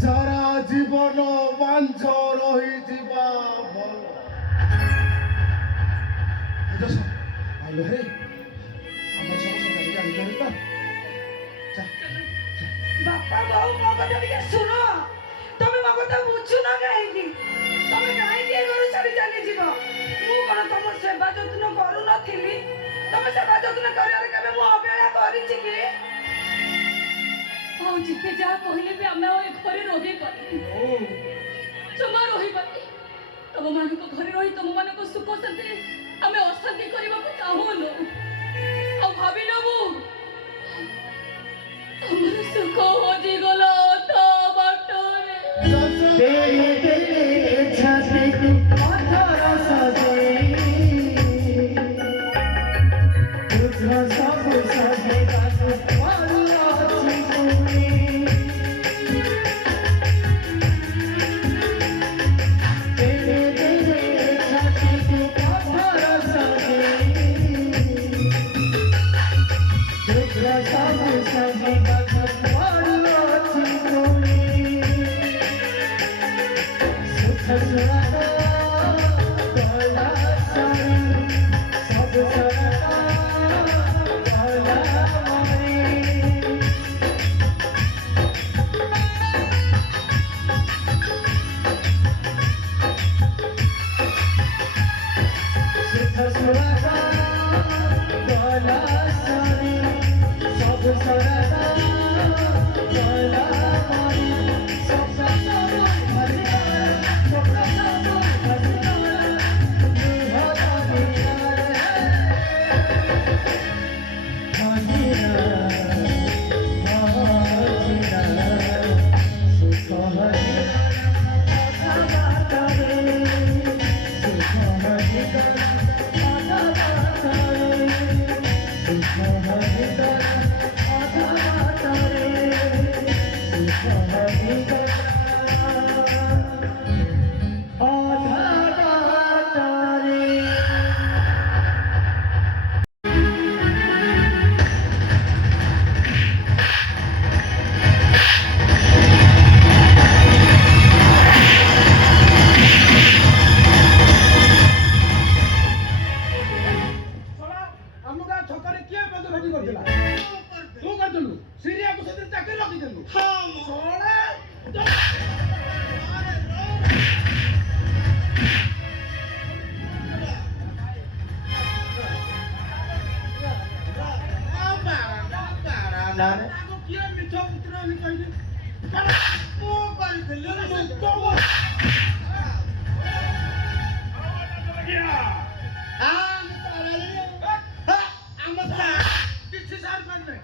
ସାରା ଜୀବନ ବାଞ୍ଝ ରହିଯିବା ଭଲ। ଆଇଲୋ ହେ ଆମର ସମସ୍ତ ଜାଣିପାରି ତ ବାପା ବୋଉ ମୋ କଥା ଟିକେ ଶୁଣ, ତମେ ମୋ କଥା ବୁଝୁନ କାହିଁକି? ତମେ କାହିଁକି ଏ ଘର ଛାଡ଼ି ଚାଲିଯିବ? ମୁଁ କଣ ତମ ସେବା ଯତ୍ନ କରୁନଥିଲି? ତମେ ସେବା ଯତ୍ନ କରିବାରେ କେବେ ମୁଁ ଅବହେଳା କରିଛି କି? ହଉ ଯେତେ ଯାହା କହିଲେ ବି ଆମେ ଆଉ ଏ ଘରେ ରହିପାରିନି, ଜମା ରହିପାରିନି। ତମମାନଙ୍କ ଘରେ ରହି ତମମାନଙ୍କ ସୁଖ ଶାନ୍ତିରେ ଆମେ ଅଶାନ୍ତି କରିବାକୁ ଚାହୁଁନୁ। ଆଉ ଭାବି ନବୁ ଆମର ସୁଖ ହଜିଗଲା ଅଧ ବାଟରେ। तेरे दिल छाते को पत्थर सजे, तुझा सब सजेगा वाला चिकोनी। तेरे दिल छाते को पत्थर सजे, तुझा सब सजेगा वाला ଆମକୁ ଛକରେ କିଏ ମତେ ଭେଟି କରିଥିଲା ତୁ କରିଥିଲୁ ସିରିଆକୁ ସେଥିରେ ଚାକିରି ରଖିଥିଲୁ କିଏ ମିଛ ପୁତ୍ର କହିଲି ମୁଁ କରିଥିଲି କିଛି ସାର୍ ପାରୁନି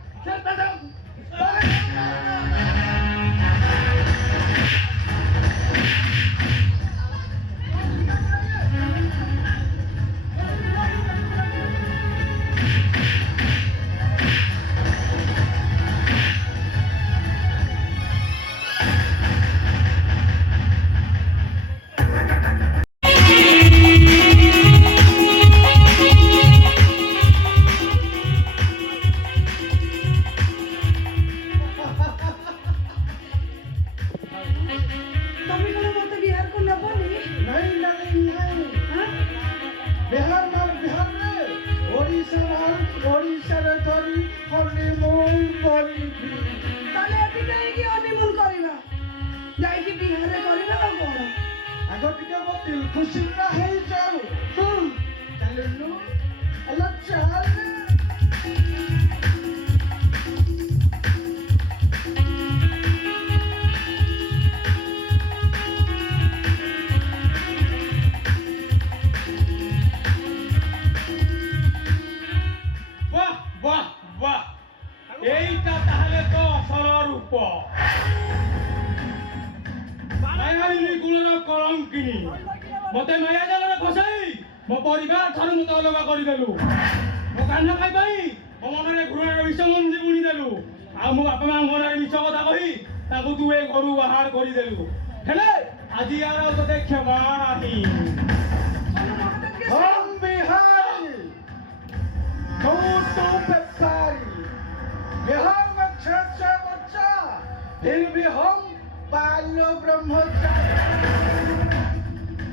ତମେ କଣ ମତେ ବିହାରକୁ ନେବନି? नहीं नहीं नहीं बिहार माल बिहार रे ओडिशा माल ओडिशा रे धरी हनीमून करिबी ତାହେଲେ ଏଠି କାହିଁକି ହନିମୁନ କରିବା? ଯାଇକି ବିହାରରେ କରିବା ଆଉ କଣ? आगो टिके मो दिल खुशी ना है जाऊ ହଁ चलनु अल्लाह चाल বাহ বাহ বাহ এইটা তাহলে তো অসল রূপ মায়াবিনী গুণর কলঙ্কিনী মতে মায়া জালরে ফসাই ମୋ ପରିବାର ଠାରୁ ମତେ ଅଲଗା କରିଦେଲୁ ମୋ କାନ ଖାଇ ପାଇ ମୋ ମନରେ ଘୃଣାର ବିଷ ମଞ୍ଜି ବୁଣିଦେଲୁ ଆଉ ମୋ ବାପା ମାଙ୍କ ମନରେ ମିଛ କଥା କହି ତାଙ୍କୁ ତୁ ଏ ଘରୁ ବାହାର କରିଦେଲୁ ହେଲେ ଆଜି ଆଉ ତୋତେ କ୍ଷମା ନାହିଁ हम बिहारी तू बेकारी बिहार में छह बच्चा फिर भी हम बाल्य ब्रह्मचारी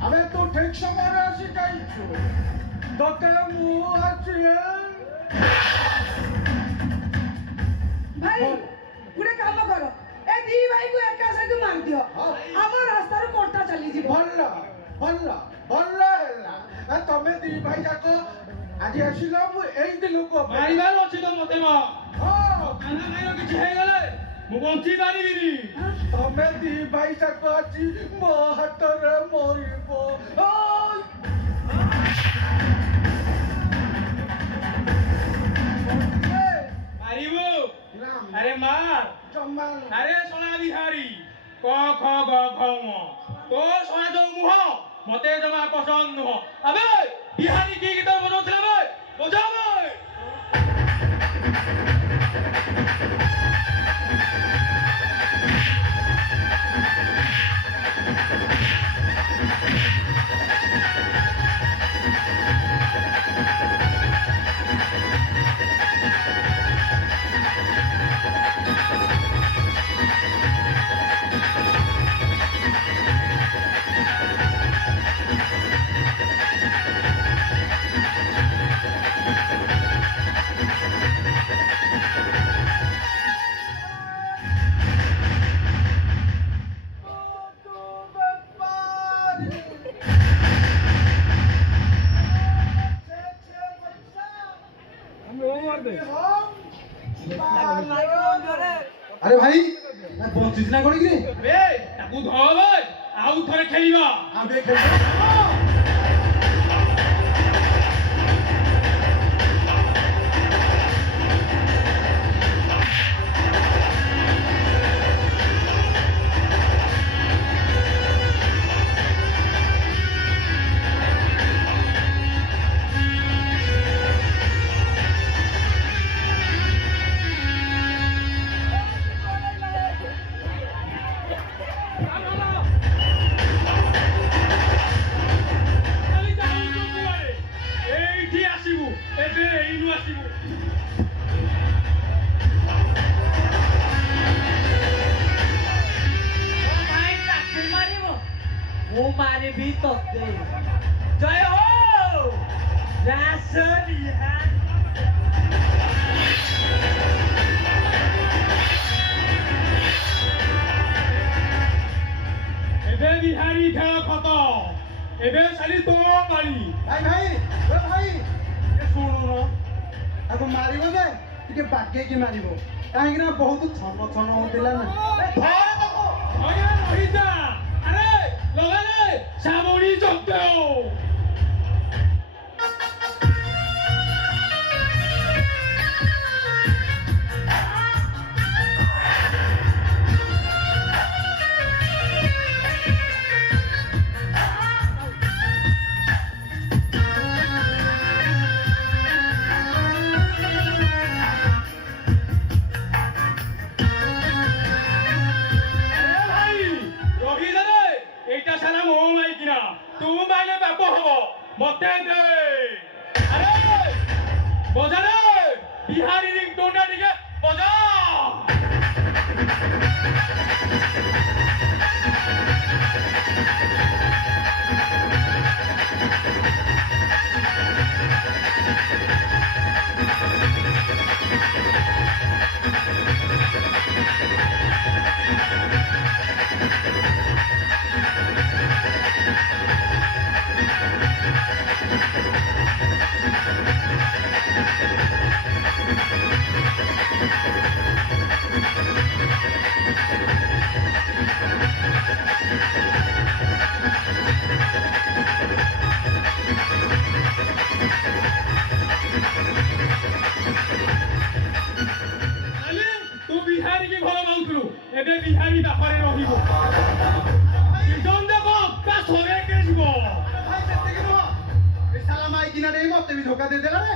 अबे तू ठीक समय आसी जाइछु तोते मु अछि ଭାଇ ଗୋଟେ କାମ କର ଏ ଦି ଭାଇକୁ ଏକା ସାଙ୍ଗେ ମାରିଦିଅ ଆମ ରାସ୍ତାରୁ କଣ୍ଟା ଚାଲିଯିବ। ଭଲ ଭଲ ଭଲ ହେଲା ଆ ତମେ ଦି ଭାଇ ଯାକ ଆଜି ଆସିଲ ମୁଁ ଏଇ ଦିନକୁ ମାରିବାର ଅଛି ତ ମତେ ମା ହଁ କାନ ଖାଇର କିଛି ହେଇଗଲେ ମୁଁ ବଞ୍ଚି ପାରିବିନି ତମେ ଦି ଭାଇ ଯାକ ଆଜି ମୋ ହାତରେ ମରିବ ଓଇ! ମାରିବୁ ନା, ଆରେ ମାର ଜମା আরে সোনা বিহারি ক খ গ ঘ ঙ তো সোনা যৌ মুহ মতে জমা পছন্দ নুহ আবে বিহারি কি গীত বজাউছিল বে বজাও বে আরে ভাই বঞ্চিত না করি রে বে তাকু ধর বে আউ থরে খেলিবা আবে খেল ବି ତତେ ଜୟ ହୋ ରାସ ବିହାରୀ ଏବେ ବିହାରୀ ଖେଳ ଖତ ଏବେ ଖାଲି ତୋ ପାଳି ଭାଇ ଭାଇ ଏ ଭାଇ ଏ ଶୁଣୁନ ତାକୁ ମାରିବ ଯେ ଟିକେ ବାଗେଇକି ମାରିବ କାହିଁକି ନା ବହୁତ ଛନ ଛନ ହଉଥିଲା ନା ଆରେ ରହିଯା ଆରେ ଲଗାଲେ ସାମଣି ଚକ୍ର মতে দে আরে বজা রে বিহারি রিং টোনা দিকে বজা ଏବେ ବିହାରୀ ବାପାରେ ରହିବ କୀର୍ତ୍ତନ ଦେଖ ତା ସରେ କେ ଯିବ ଭାଇ ସେତିକି ନୁହଁ ଏ ସାଲା ମାଇକିନା ନେଇ ମତେ ବି ଧୋକା ଦେଇଦେଲା ରେ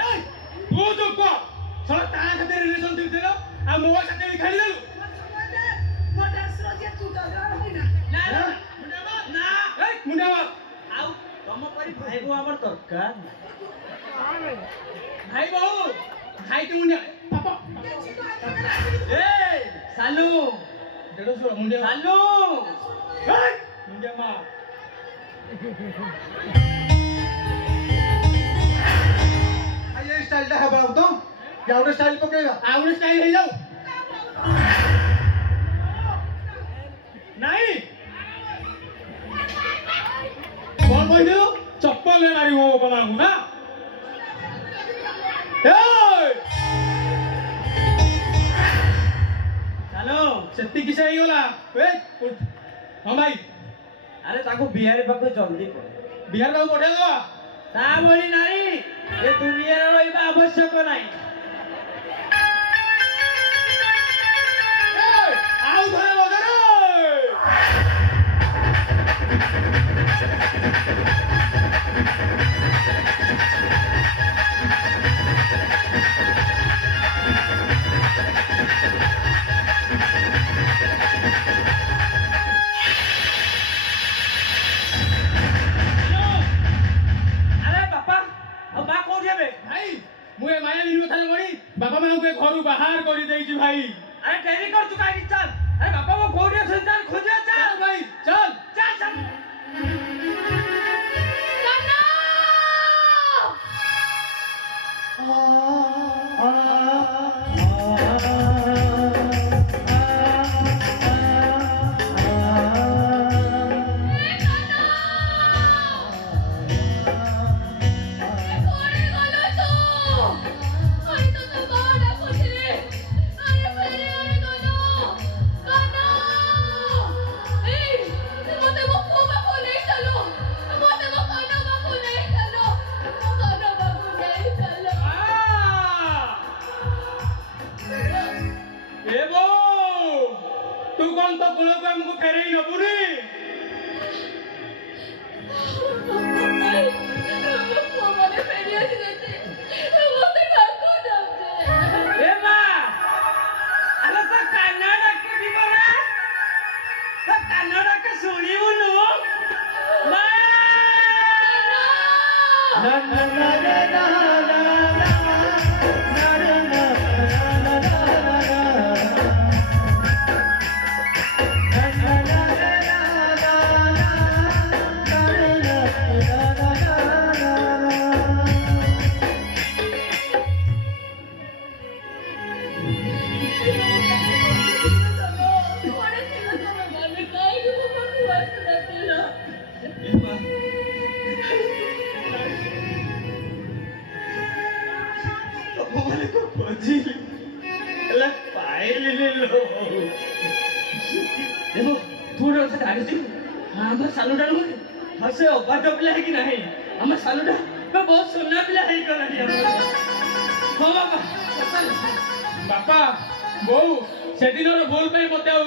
এই ତୁ ଚୁପ କର ସଳ ତା ସାথে ରିଲେସନସିପ ଥିଲା ଆଉ ମୋ ସାথେ ବି ଖେଳିଦେଲୁ ନା ନା ନା এই ମୁଣ୍ଡା ଆଉ ତମ ପରି ଭାଇ ବୋହୁ ଆମର ଦରକାର ଭାଇ ବୋହୁ ଖାଇ ତୁ ମୁଣ୍ଡା ପାପା ଏ ସାଲୁ ଦେଢ଼ଶହ ମୁଣ୍ଡା ସାଲୁ এই ମୁଣ୍ଡା ମା ଭାଇ ଏ ଷ୍ଟାଇଲଟା ହେବା ଆଉ ତ ଆଉ ଗୋଟେ ଷ୍ଟାଇଲ ପକେଇବା ଆଉ ଗୋଟେ ଷ୍ଟାଇଲ ହେଇଯାଉ ନାଇଁ କଣ କହିଲୁ ଚପଲରେ ମାରିବ ବାପା ମାଙ୍କୁ ନା ସାଲୁ ସେତିକି ସେ ହେଇଗଲା ହଁ ଭାଇ ଆରେ ତାକୁ ବିହାରୀ ପାଖକୁ ଜଲ୍ଦି ପଳେ ବିହାର ବାବୁ ପଠେଇଦବା ତା ଭଳି ନାରୀ ଏ ଦୁନିଆରେ ରହିବା ଆବଶ୍ୟକ ନାହିଁ ଆଉ ଥରେ ବଜାରେ ଆରେ ବାପା ଆଉ ମା କୋଉଠି ହେବେ ଭାଇ ମୁଁ ଏ ମାୟା ନିର କଥା ମଣି ବାପା ମାଙ୍କୁ ଏ ଘରୁ ବାହାର କରିଦେଇଛି ଭାଇ ଆରେ ଡେରି କରୁଛୁ କାହିଁକି ଚାଲ ଆରେ ବାପା ମୋ କୋଉଠି ଅଛନ୍ତି ଚାଲ ଖୋଜିବା ଚାଲ ଚାଲ ଭାଇ ଚାଲ ଚାଲ ଚାଲ ତୁ କଣ ତ କୂଳକୁ ଆମକୁ ଫେରେଇ ନବୁନି ଏ ମା ଆରେ ତ କାନ ଡାକେ ଯିବ ନା ତ କାନ ଡାକେ ଶୁଣିବୁନୁ ମା ନା ନା ନା ନା ନା କୁଆଡ଼େ ଥିଲ ତମେ ମାନେ? କାହିଁକି ମୋ ପାଖକୁ ଆସିନଥିଲ? ତମମାନେ ଖୋଜିଲି ହେଲେ ପାଇଲିନି ଲୋ। ଦେଖ ତୁ ଗୋଟେ କଥା ଜାଣିଛୁ ଆମ ସାନଟା ନୁହେଁ ଆଉ ସେ ଅବାଟ ପିଲା ହେଇକି ନାହିଁ। ଆମ ସାନଟା ବହୁତ ସୁନା ପିଲା ହେଇଗଲାଣି ଆମର। ହଁ ବାପା ବାପା ବୋଉ ସେଦିନର ଭୁଲ ପାଇଁ ମତେ ଆଉ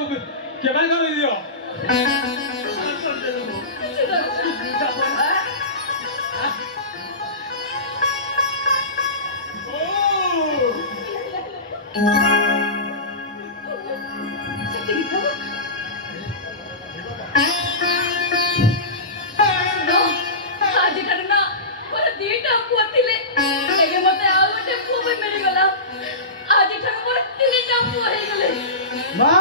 କ୍ଷମା କରିଦିଅ। ସେତିକି ତ? ଆଜିଠାରୁ ନା ମୋର 2ଟା ପୁଅ ଥିଲେ, ଏବେ ମତେ ଆଉ ଗୋଟେ ପୁଅ ବି ମିଳିଗଲା। ଆଜିଠାରୁ ମୋର 3ଟା ପୁଅ ହେଇଗଲେ। ମା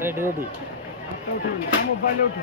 रेडी रेडी मोबाइल उठो